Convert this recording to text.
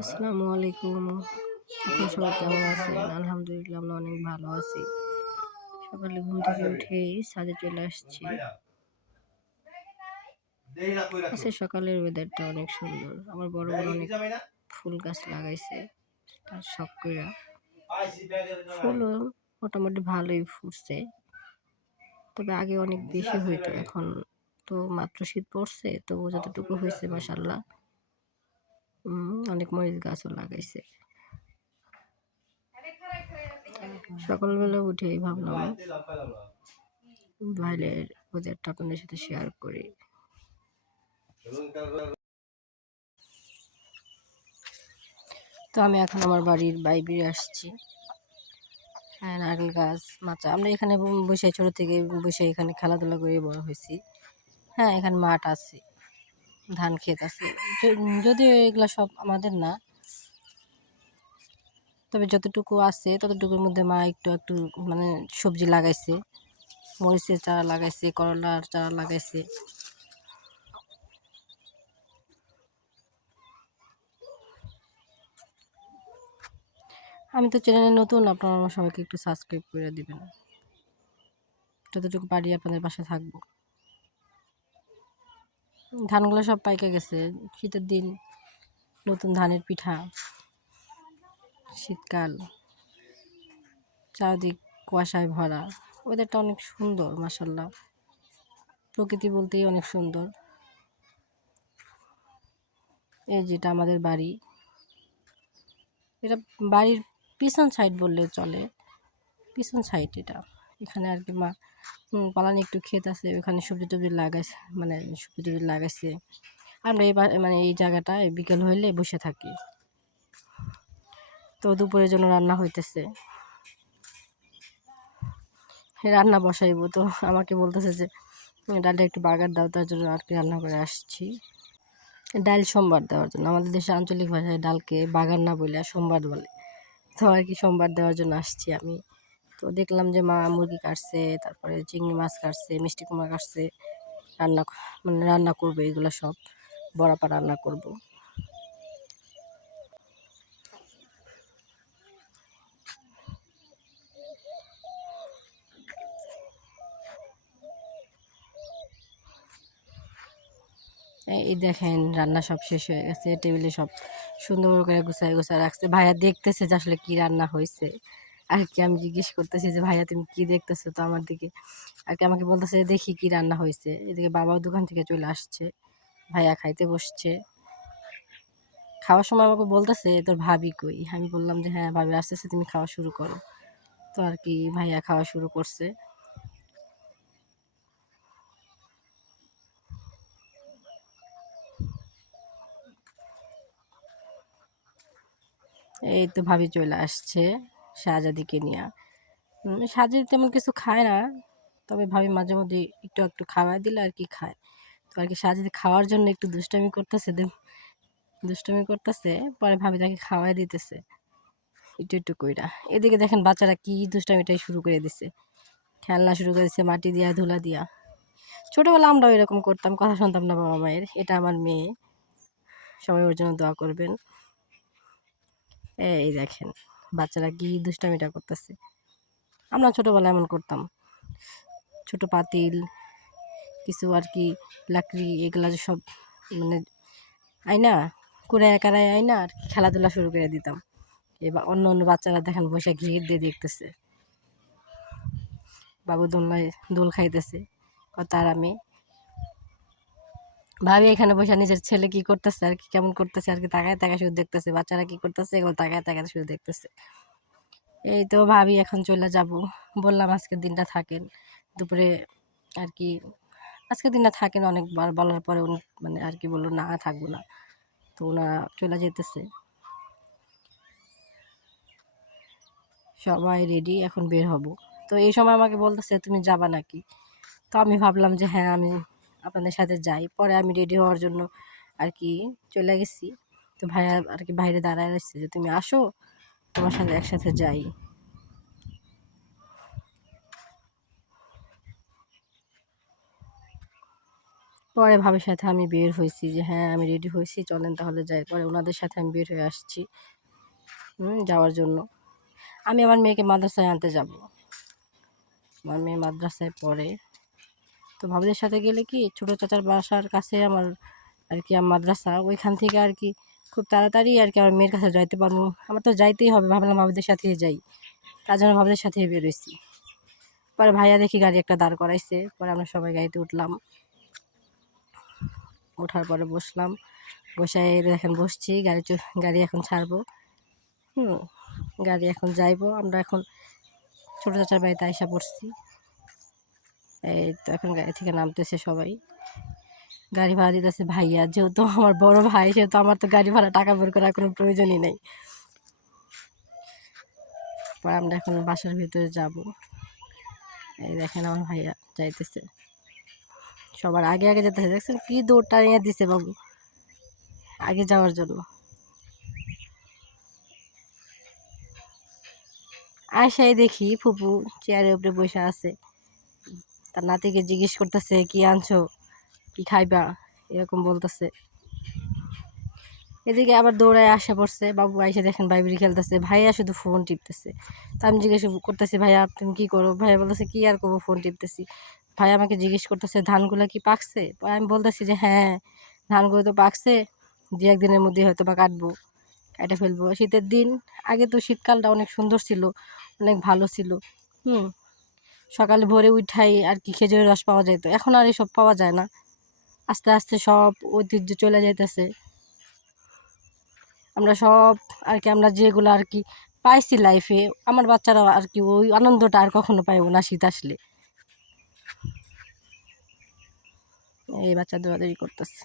আসসালামু আলাইকুম। এখন সবাই কেমন আছেন? আলহামদুলিল্লাহ আমরা অনেক ভালো আছি। সকালে ঘুম থেকে উঠেই ছাদে চলে আসছি। আজকে সকালের ওয়েদারটা অনেক সুন্দর। আমার বড় বোন অনেক ফুল গাছ লাগাইছে তার শখ কইরা। ফুলও মোটামুটি ভালোই ফুটছে। তবে আগে অনেক বেশি হইতো, এখন তো মাত্র শীত পড়ছে, তবু যতটুকু হয়েছে মাশাআল্লাহ। অনেক মরিচ গাছও লাগাইছে। সকালবেলা উঠেই ভাবলাম বাইরের ওয়েদারটা আপনাদের সাথে শেয়ার করি। তো আমি এখন আমার বাড়ির বাইরে আসছি। হ্যাঁ, নারকেল গাছ, মাচা, আমরা এখানে বসে ছোট থেকে বসে এখানে খেলাধুলা করে বড় হয়েছি। হ্যাঁ, এখানে মাঠ আছে, ধান ক্ষেত আছে, যদিও এগুলা সব আমাদের না, তবে যতটুকু আছে ততটুকুর মধ্যে মা একটু একটু মানে সবজি লাগাইছে, মরিচের চারা লাগাইছে, করলার চারা লাগাইছে। আমি তো চ্যানেলে নতুন, আপনারা আমার সবাইকে একটু সাবস্ক্রাইব করে দিবেন। যতটুকু পারি আপনাদের পাশে থাকবো। ধানগুলো সব পাইকে গেছে, শীতের দিন, নতুন ধানের পিঠা, শীতকাল, চারদিক কুয়াশায় ভরা, ওয়েদারটা অনেক সুন্দর মাশাআল্লাহ। প্রকৃতি বলতেই অনেক সুন্দর। এই যেটা আমাদের বাড়ি, এটা বাড়ির পিছন সাইড বললে চলে, পিছন সাইড এটা। এখানে আর কি মা পালানি একটু ক্ষেত আছে, ওখানে সবজি টবজি লাগাইছে, মানে সবজি টবজি লাগাইছে। আমরা মানে এই জায়গাটায় বিকেল হইলে বসে থাকি। তো দুপুরের জন্য রান্না হইতেছে, রান্না বসাইবো। তো আমাকে বলতেছে যে ডালটা একটু বাগার দাও, তার জন্য আর কি রান্না করে আসছি। ডাল সোমবার দেওয়ার জন্য, আমাদের দেশে আঞ্চলিক ভাষায় ডালকে বাগার না বলে সোমবার বলে। তো আর কি সোমবার দেওয়ার জন্য আসছি আমি। তো দেখলাম যে মা মুরগি কাটছে, তারপরে চিংড়ি মাছ কাটছে, মিষ্টি কুমড়া কাটছে, রান্না করবো, এগুলো সব বড়াপা রান্না করব। এই দেখেন রান্না সব শেষ হয়ে গেছে, টেবিলে সব সুন্দর করে গুছায় গুছায় রাখছে। ভাইয়া দেখতেছে যে আসলে কি রান্না হয়েছে আর কি। আমি জিজ্ঞেস করতেছি যে ভাইয়া তুমি কি দেখতেছো, তো আমার দিকে আর কি আমাকে বলতেছে দেখি কি রান্না হয়েছে। এদিকে বাবাও দোকান থেকে চলে আসছে, ভাইয়া খাইতে বসছে। খাওয়ার সময় আমাকে বলতেছে তোর ভাবি কই। আমি বললাম যে হ্যাঁ ভাবি আসতেছে, তুমি খাওয়া শুরু করো। তো আর কি ভাইয়া খাওয়া শুরু করছে। এই তো ভাবি চলে আসছে শাহজাদিকে নিয়ে। শাহজাদি তেমন কিছু খায় না, তবে ভাবি মাঝে মধ্যে একটু একটু খাওয়াই দিলে আর কি খায়। তো আর কি শাহজাদি খাওয়ার জন্য একটু দুষ্টামি করতেছে, দুষ্টামি করতেছে, পরে ভাবি তাকে খাওয়াই দিতেছে একটু একটু কইরা। এদিকে দেখেন বাচ্চারা কি দুষ্টামিটাই শুরু করে দিছে, খেলনা শুরু করে দিচ্ছে মাটি দিয়া ধুলা দিয়া। ছোটবেলা আমরাও এরকম করতাম, কথা শুনতাম না বাবা মায়ের। এটা আমার মেয়ে, সবাই ওর জন্য দোয়া করবেন। এই দেখেন বাচ্চারা কি দুষ্টামিটা করতেছে। আমরা ছোটবেলায় এমন করতাম, ছোট পাতিল কিছু আর কি, লাকড়ি, এগুলা যে সব মানে আয়না, কুড়ায় কারায় আয়না আর কি খেলাধুলা শুরু করে দিতাম। এবার অন্য অন্য বাচ্চারা দেখেন বসে ঘির দিয়ে দেখতেছে, বাবু দোলনায় দোল খাইতেছে, তার আমি ভাবি এখানে বসে নিজের ছেলে কি করতেছে আর কি, কেমন করতেছে আর কি, তাকায় তাকায় শুধু দেখতেছে, বাচ্চারা কি করতেছে এগুলো তাকায় তাকায় শুধু দেখতেছে। এই তো ভাবি এখন চলে যাব, বললাম আজকের দিনটা থাকেন দুপুরে আর কি, আজকের দিনটা থাকেন। অনেকবার বলার পরে উনি মানে আর কি বললো না থাকবো না, তো ওনারা চলে যেতেছে। সবাই রেডি, এখন বের হব। তো এই সময় আমাকে বলতেছে তুমি যাবা নাকি। তো আমি ভাবলাম যে হ্যাঁ আমি আপনাদের সাথে যাই। পরে আমি রেডি হওয়ার জন্য আর কি চলে গেছি। তো ভাইয়া আর কি বাইরে দাঁড়ায় রয়েছে যে তুমি আসো, তোমার সাথে একসাথে যাই। পরে ভাবির সাথে আমি বের হয়েছি যে হ্যাঁ আমি রেডি হয়েছি, চলেন তাহলে যাই। পরে ওনাদের সাথে আমি বের হয়ে আসছি যাওয়ার জন্য। আমি আমার মেয়েকে মাদ্রাসায় আনতে যাব। আমার মেয়ে মাদ্রাসায় পড়ে। তো ভাবিদের সাথে গেলে কি ছোটো চাচার বাসার কাছে আমার আর কি মাদ্রাসা, ওইখান থেকে আর কি খুব তাড়াতাড়ি আর কি আমার মেয়ের কাছে যাইতে পারবো। আমার তো যাইতেই হবে, ভাবলাম ভাবিদের সাথেই যাই, তার জন্য ভাবিদের সাথেই বেরোইছি। পরে ভাইয়া দেখি গাড়ি একটা দাঁড় করাইছে, পরে আমরা সবাই গাড়িতে উঠলাম। ওঠার পরে বসলাম, বসে দেখেন বসছি, গাড়ি এখন ছাড়বো। গাড়ি এখন যাইবো। আমরা এখন ছোটো চাচার বাড়িতে আইসা পড়ছি। এই তো এখন গাড়ি থেকে নামতেছে সবাই। গাড়ি ভাড়া দিতেছে ভাইয়া, যেহেতু আমার বড় ভাই সেহেতু আমার তো গাড়ি ভাড়া টাকা বের করার কোনো প্রয়োজনই নেই। পরে আমরা এখন বাসার ভিতরে যাব। এই দেখেন আমার ভাইয়া যাইতেছে, সবার আগে আগে যেতেছে। দেখছেন কি দৌড়টা নিয়ে দিছে বাবু আগে যাওয়ার জন্য। আয়সাই দেখি ফুপু চেয়ারের উপরে বসে আছে, তার নাতিকে জিজ্ঞেস করতেছে কি আনছো, কি খাইবা, এরকম বলতেছে। এদিকে আবার দৌড়ায় আসা পড়ছে বাবু, আইসে দেখেন বাইবিরি খেলতেছে, ভাইয়া শুধু ফোন টিপতেছে। তা আমি জিজ্ঞেস করতেছি ভাইয়া তুমি কি করো, ভাইয়া বলতেছে কি আর করবো, ফোন টিপতেছি। ভাইয়া আমাকে জিজ্ঞেস করতেছে ধানগুলো কি পাকছে, আমি বলতেছি যে হ্যাঁ ধানগুলো তো পাকছে, দু একদিনের মধ্যে হয়তো বা কাটবো, কেটে ফেলবো। শীতের দিন, আগে তো শীতকালটা অনেক সুন্দর ছিল, অনেক ভালো ছিল। সকালে ভোরে উঠাই আর কি খেজুরের রস পাওয়া যেত, এখন আর এসব পাওয়া যায় না। আস্তে আস্তে সব ঐতিহ্য চলে যাইতেছে। আমরা সব আর কি আমরা যেগুলো আর কি পাইছি লাইফে, আমার বাচ্চারা আর কি ওই আনন্দটা আর কখনো পাইব না শীত আসলে। এই বাচ্চা দৌড়াদৌড়ি করতেছে।